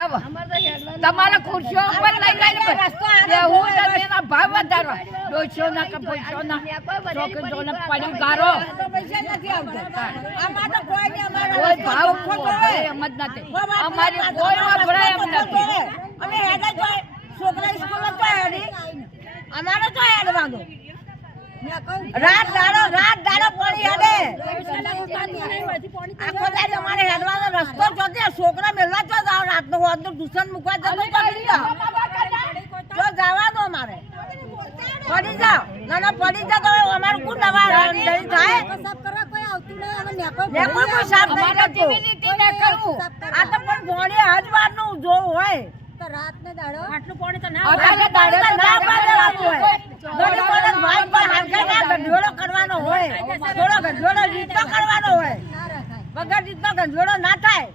તમારે ખુરશીઓ ઉપર લઈ લઈને છે તેના ભાવ વધારો દોઢસો ના કે પૈસો ના? છોકરીઓને પડ્યું ગારો. કોઈ ભાવ એમ જ નથી. અમારી કોઈ વપરાય એમ નથી. અમે હેડે તો છોકરા સ્કૂલ તો હેડી. અમારે તો હેડવાનું. રાત દાડો રાત દાડો પડી હેડે. આખો દાડો અમારે હેડવાનો રસ્તો જોતે છોકરા મેળવા તો હોત તો ટ્યુશન મૂકવા જતો તો પડી જો જવાનું અમારે. પડી જાવ ના ના પડી જાવ તો અમારું કુલ દવા દઈ થાય? ને કોઈ કોઈ સાફ નહીં. કરતું. ને કરવું. આ તો પણ ભોળી હજવારનું જોવું હોય. દાડે. તો ના દાડે. દાડે ભાઈ ના કરવાનો થોડો રીતનો કરવાનો હોય. વગર જીતનો ગંધોડો ના થાય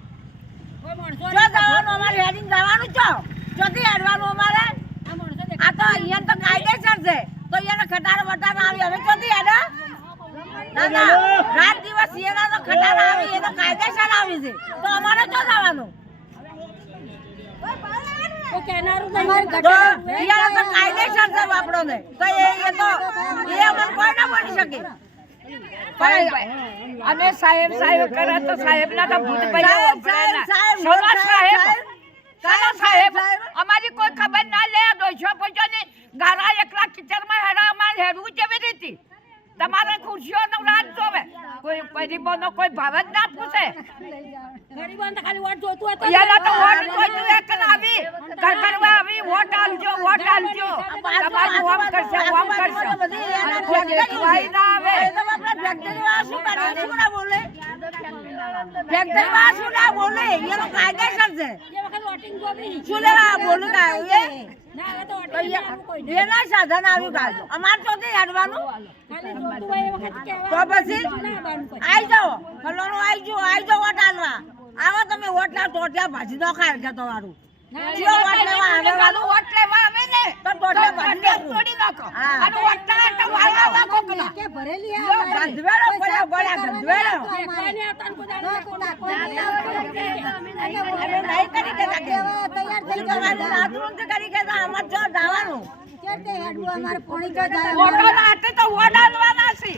જો જવાનું અમારે હેડીને જવાનું છો ચોથી હેડવાનું અમારે આ તો અહીંયા તો કાયદેસર છે તો અહીંયા ખટારો બટારો આવી હવે ચોથી હેડો ના ના રાત દિવસ એના તો ખટારો આવી એ તો કાયદેસર આવી છે. તો અમારે તો જવાનું કાયદેસર છે આપણોને તો એ એ તો એ અમને કોઈ ના બની શકે. અમે સાહેબ સાહેબ કર્યા તો સાહેબ ના. તો ભૂત સાહેબ, સાહેબ, અમારી કોઈ ખબર ના લે દોઢસો પૈસા ની ગારા એકલા કિચનમાં હેડા અમારે હેડવું કેવી રીતે? તમારે ખુરશીઓનો રાજ જોવે. કોઈ ગરીબોનો કોઈ ભાવ જ ના પૂછે. યાર તો વોટ જોઈતું એક જ આવી? ઘરઘરમાં આવી વોટ આલજો વોટ આલજો તમારું ઓમ કરશે ઓમ કરશે. કોઈ દેખવાય ના આવે. એ તો શું ના બોલે? કાયદેસર છે. શું લેવા બોલું કાંઈ એ? તો એ- એના સાધન આવ્યું કાંઈ. અમારે તો નથી હેડવાનું. તો પછી આઈ જાઓ ફલાણું આઈ જાઓ આઈ જાઓ વોટ આવો તમે વોટ લાવ ટોટિયા ભાજી નો ખાય કે તમારું કયો લેવા આવે વાળું? લેવા આવે ને તો ટોટિયા ભાજી નાખું. અમે નહીં કરી કે. વાળું કરી. અમારે જો જવાનું. તો છે.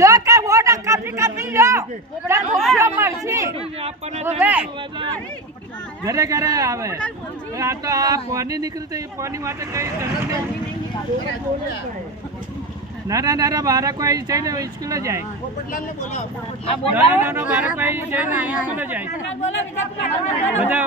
લો કે વોટ કાપી કાપી લો. ત્યાં ખુરશીઓ મળશે. હવે ઘરે ઘરે આવે. આ તો આ પાણી નીકળ્યું તો એ પાણી માટે કઈ નાના નાના બાળકો અહીં જઈને સ્કૂલે જાય. નાના નાના બાળકો અહીં જઈને સ્કૂલે જાય. બધા